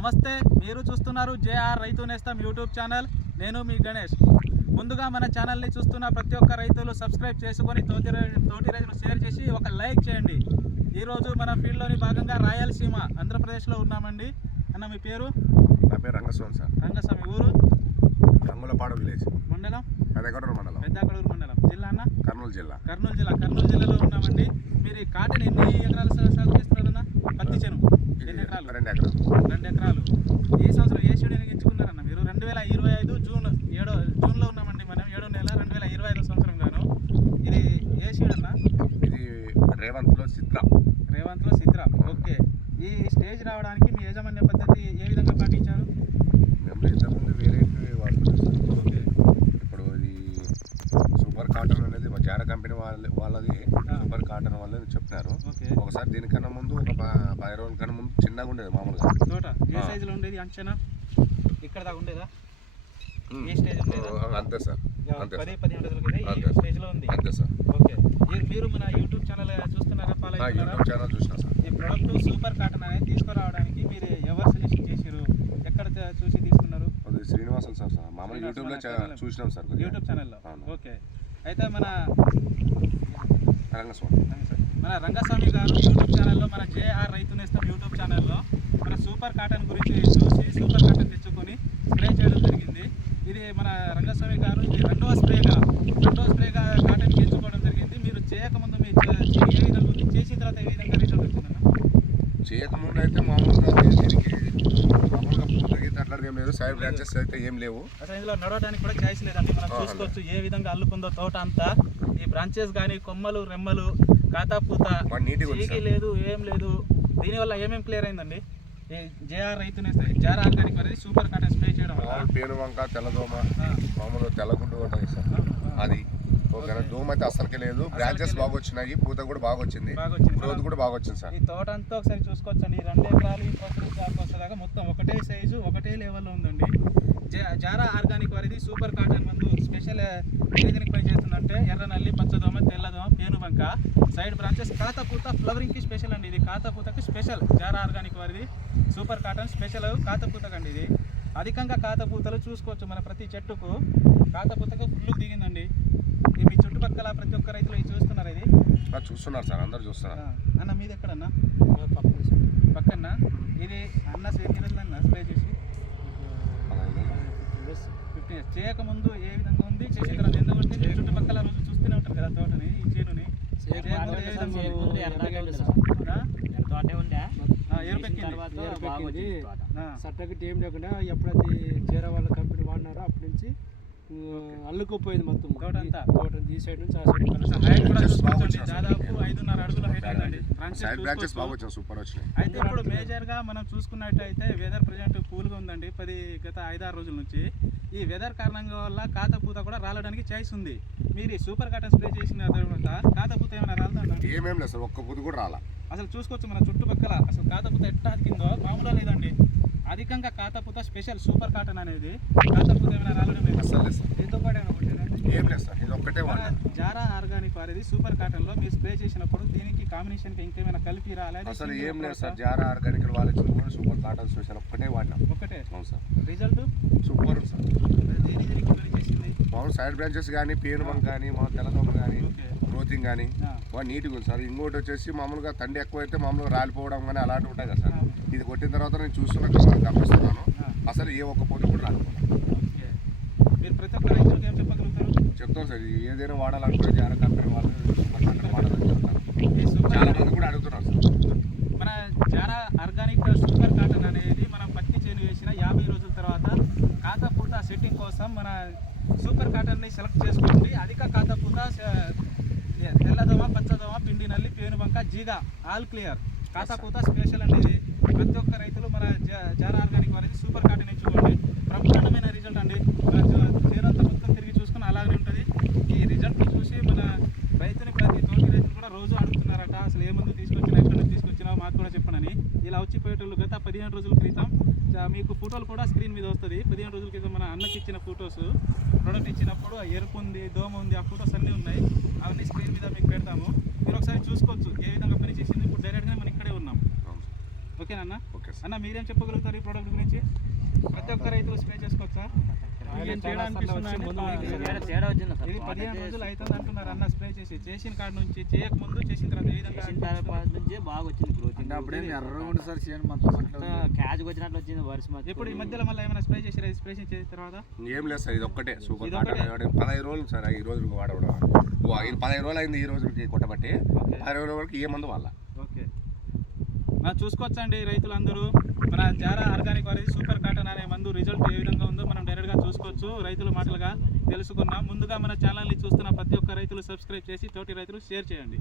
నమస్తే, మీరు చూస్తున్నారు జేఆర్ రైతు నేస్తం యూట్యూబ్ ఛానల్. నేను మీ గణేష్. ముందుగా మన ఛానల్ని చూస్తున్న ప్రతి ఒక్క రైతులు సబ్స్క్రైబ్ చేసుకొని తోటి రైతులు షేర్ చేసి ఒక లైక్ చేయండి. ఈరోజు మన ఫీల్డ్లోని భాగంగా రాయలసీమ ఆంధ్రప్రదేశ్లో ఉన్నామండి. అన్న మీ పేరు? నా పేరు రంగస్వామి సార్. రంగస్వామి. ఊరు? రంగులపాడు విలేజ్. మండలం? పెద్దకడూరు మండలం. పెద్దకడూరు మండలం. జిల్లా అన్న? కర్నూలు జిల్లా. కర్నూలు జిల్లాలో ఉన్నామండి. మీరు కాటన్ ఎన్ని ఎకరాలు సాగు చేస్తున్నారన్న? పత్తి చెను ఎన్ని ఎకరాలు? 2 ఎకరాలు. 2 ఎకరాలు. ఈ సంవత్సరం ఏ షెడ్యూల్ ఎంచుకున్నారన్న మీరు? 2025 జూన్లో ఉన్నామండి మనం. 7వ నెల 2025 సంవత్సరం గాను. ఇది ఏ షెడ్ అన్న? ఇది రేవంత్లో సిత్రా. ఓకే. ఈ స్టేజ్ రావడానికి మీ యాజమాన్య పద్ధతి ఏ విధంగా పాటించారు? మేము ఇంతకుముందు వేరే వాడుతున్నాం. ఓకే. ఇప్పుడు ఇది సూపర్ కాటన్ అనేది మా జారా కంపెనీ వాళ్ళది. సూపర్ కాటన్ వాళ్ళని చెప్తున్నారు. ఒకసారి దీనికన్నా ముందు ఒక 10 రోజుల కన్నా ముందు చిన్నగా ఉండేది మామూలుగా తోట. ఏ సైజులో ఉండేది అంచనా? ఇక్కడ దాకా ఉండేదా? ఏ స్టేజ్ ఉండేదా? అంతే సార్. 10-15 రోజుల కింద ఈ స్టేజ్లో ఉంది. అంతే సార్. ఓకే. మీరు మన యూట్యూబ్ ఛానల్ చూస్తున్నారా? ఫాలో అవుతున్నారా? యూట్యూబ్ ఛానల్ చూసినా సార్. ఈ ప్రోడక్ట్ సూపర్ కాటన్ అనేది తీసుకురావడానికి మీరు ఎవరు సజెషన్ చేశారు? ఎక్కడ చూసి తీసుకున్నారు? అది శ్రీనివాసన్ సార్. మామూలు యూట్యూబ్లో చూసినాం సార్. యూట్యూబ్ ఛానల్లో. ఓకే. అయితే మన రంగస్వామి గారు యూట్యూబ్ ఛానల్లో, మన జేఆర్ రైతు నేస్తం యూట్యూబ్ ఛానల్లో మన సూపర్ కాటన్ గురించి చూసి సూపర్ కాటన్ తెచ్చుకొని స్ప్రే చేయడం జరిగింది. ఇది మన రంగస్వామి గారు ఇది రెండవ స్ప్రేగా కాటన్కి ఎంచుకోవడం జరిగింది. మీరు చేయకముందు మీ ఏ విధంగా ఉంది, చేసిన తర్వాత ఏ విధంగా రిజల్ట్ వచ్చిందన్న? చేయకముందు అయితే మామూలుగా పూతకి అట్లాంటిది ఏం లేదు. సైడ్ బ్రాంచెస్ అయితే ఏం లేవు. అసలు ఇందులో నడవడానికి కూడా ఛాయిస్ లేదండి. మనం చూసుకోవచ్చు ఏ విధంగా అల్లుకుందో తోట అంతా. ఈ బ్రాంచెస్ కానీ కొమ్మలు రెమ్మలు కాతాపూత చీకి లేదు, ఏం లేదు. దీనివల్ల ఏమేమి క్లియర్ అయిందండి? జేఆర్ రైతు నేస్తం జారా ఆర్గానిక్ అనేది సూపర్ కాటన్ స్ప్రే చేయడం వల్ల పేను వంక తెల్లదోమ మామూలు తెల్లగుడ్డు ఉంటుంది సార్. అది ఓకే. దోమ అయితే అసలుకే లేదు. బ్రాంచెస్ బాగా వచ్చినాయి. పూత కూడా బాగా వచ్చింది. గ్రోత్ కూడా బాగా వచ్చింది సార్. ఈ తోట అంతా ఒకసారి చూసుకోవచ్చండి. 2 ఎకరాలు ఈ దాకా మొత్తం ఒకటే సైజు ఒకటే లెవెల్లో ఉందండి. జారా ఆర్గానిక్ వారిది సూపర్ కాటన్ మందు స్పెషల్ ఏదైనా పని చేస్తుందంటే ఎర్ర నల్లి, పచ్చదోమ, తెల్లదోమ, పేనుబంక, సైడ్ బ్రాంచెస్, కాతపూత, ఫ్లవరింగ్కి స్పెషల్ అండి. ఇది కాతపూతకి స్పెషల్. జారా ఆర్గానిక్ వారిది సూపర్ కాటన్ స్పెషల్ కాతపూతకండి. ఇది అధికంగా కాతపూతలు చూసుకోవచ్చు. మన ప్రతి చెట్టుకు కాతపూతకు ఫుల్ దిగిందండి. మీ చుట్టుపక్కల ప్రతి ఒక్క రైతులు ఇది చూస్తున్నారు. ఇది చూస్తున్నారు సార్, అందరు చూస్తున్నారు. అన్న మీది ఎక్కడన్నా? పక్కన. ఇది అన్న ఎన్ని రోజులన్నా స్ప్రే చేసి? 15 years. చేయకముందు ఏ విధంగా ఉంది, చేసిన తర్వాత ఎందుకంటే చుట్టుపక్కల రోజు చూస్తూనే ఉంటారు కదా తోటని, ఈ చేనుని. సట్టకి ఏం లేకుండా ఎప్పుడైతే చేర వాళ్ళ కంపెనీ వాడినారో అప్పటి నుంచి అల్లుకుపోయింది మొత్తం తోటంతా. ఈ సైడ్ నుంచి ఆ సైడ్ దాదాపు 5.5 అడుగుల హైట్ ఉందండి. అయితే ఇప్పుడు మేజర్ గా మనం చూసుకున్నట్టయితే వెదర్ ప్రజెంట్ కూల్గా ఉందండి. గత 5-6 రోజుల నుంచి ఈ వెదర్ కారణంగా వల్ల కాతపూత కూడా రాలడానికి ఛాయిస్ ఉంది. మీరు సూపర్ కాటన్ స్ప్రే చేసిన తర్వాత కాతపూత ఏమైనా రాలదా? ఏమేం లేదు సార్, ఒక్క పూత కూడా రాలా. అసలు చూసుకోవచ్చు మన చుట్టుపక్కల అసలు కాతపూత ఎట్టా కిందో మామూలుగా లేదండి. అధికంగా కాతపూత స్పెషల్ సూపర్ కాటన్ అనేది. కాతపూత ఏమైనా రాలడం లేదు. దీంతో పాటు ఏం లేదు సార్, ఇది ఒక్కటే జారా ఆర్గానిక్ వారిది సూపర్ కాటన్ లో మీరు స్ప్రే చేసినప్పుడు దీనికి కాంబినేషన్ కి ఇంకేమైనా కలిపి రాలేదు? అసలు ఏం లేదు సార్. జారా ఆర్గానిక్ వాళ్ళకి సూపర్ కాటన్ స్పెషల్ ఒక్కటే వాడినాం. ఒకటే. అవును సార్. Result super sir. చేసింది మామూలు సైడ్ బ్రాంచెస్ కానీ, పేను బంక్ కానీ, మా తెల్లదోమ కానీ, గ్రోతింగ్ కానీ బాగా నీట్గా ఉంది సార్. ఇంకోటి వచ్చేసి మామూలుగా తండ్రి ఎక్కువ అయితే మామూలుగా రాలిపోవడం కానీ అలాంటివి ఉంటాయి కదా సార్. ఇది కొట్టిన తర్వాత నేను గమనిస్తున్నాను. అసలు ఏ ఒక్క పూట కూడా రాలిపోతాను. మీరు ప్రతి ఒక్క రైతులకు ఏం చెప్పగలుగుతారు? చెప్తాను సార్. ఏదైనా వాడాలనుకుంటే జారా కంపెనీ వాళ్ళు వాడాలని చెప్తాను. చాలా మంది కూడా అడుగుతున్నారు సార్. మన జారా ఆర్గానిక్ సూపర్ కాటన్ అనేది మనం పత్తి చేను వేసిన 50 రోజుల తర్వాత కాతపూత సెట్టింగ్ కోసం మన సూపర్ కాటన్ని సెలెక్ట్ చేసుకోండి. అధిక కాతపూత, తెల్లదోమ, పచ్చదోమ, పిండి నల్లి, పేనుబంక, జీగా ఆల్ క్లియర్. కాతపూత స్పెషల్ అనేది ప్రతి ఒక్క రైతులు మన జారా ఆర్గానిక్ వారికి సూపర్ కాటన్ ఎంచుకోండి. బ్రహ్మాండమైన రిజల్ట్ అండి. చేనంతా మొత్తం తిరిగి చూసుకుని అలాగే ఉంటుంది. ఈ రిజల్ట్ చూసి మన రైతుని ప్రతి తోటి రైతులు కూడా రోజు అడుగుతున్నారట, అసలు ఏ ముందు తీసుకొచ్చినా ఎక్కడ నుంచి తీసుకొచ్చినా మాకు కూడా చెప్పనని. ఇలా వచ్చిపోయేటోళ్ళు గత 15 రోజుల క్రితం మీకు ఫోటోలు కూడా స్క్రీన్ మీద వస్తుంది. 15 రోజుల క్రితం మన అన్నకి ఇచ్చిన ఫొటోస్ ప్రోడక్ట్ ఇచ్చినప్పుడు ఎరుపు ఉంది, దోమ ఉంది, ఆ ఫొటోస్ అన్నీ ఉన్నాయి. అవన్నీ స్క్రీన్ మీద మీకు పెడతాము. మీరు ఒకసారి చూసుకోవచ్చు ఏ విధంగా పని చేసింది. ఇప్పుడు డైరెక్ట్గా మనం ఇక్కడే ఉన్నాం. ఓకేనా? ఓకే. Okay sir. అన్న మీరేం చెప్పగలుగుతారు ఈ ప్రోడక్ట్ గురించి? ప్రతి ఒక్క రైతులు స్ప్రే చేసుకోవచ్చా? ఏం తేడా అనిపిస్తుందా అండి? తేడా వచ్చింది ఇది 15 రోజులు అవుతుంది అంటున్నారు అన్న స్ప్రే చేసిన కాడ నుంచి, చేయక ముందు చేసిన తర్వాత ఏ విధంగా అనిపిస్తుంది? నుంచి బాగా వచ్చింది గ్రోత్. అప్పుడే ఎర్రగా ఉంది సార్ చేను మొత్తం క్యాచ్కి వచ్చినట్లు వచ్చింది వర్షం. ఇప్పుడు ఈ మధ్యలో మళ్ళీ ఏమైనా స్ప్రే చేసి స్ప్రే చేసిన తర్వాత ఏం లేదు సార్, ఇది ఒక్కటే సూపర్ కాటన్ 15 రోజులు సార్ ఈ రోజుకి వాడడం. 15 రోజులు అయింది ఈ రోజుకి కొట్టబట్టి. 15 రోజుల వరకు ఏ మందు వాళ్ళ. ఓకే, మనం చూసుకోవచ్చండి రైతులందరూ మన జారా ఆర్గానిక్ వారి సూపర్ కాటన్ అనే మందు రిజల్ట్ ఏ విధంగా ఉందో మనం డైరెక్ట్గా చూసుకోవచ్చు. రైతుల మాటలుగా తెలుసుకున్నాం. ముందుగా మన ఛానల్ని చూస్తున్న ప్రతి ఒక్క రైతులు సబ్స్క్రైబ్ చేసి తోటి రైతులు షేర్ చేయండి.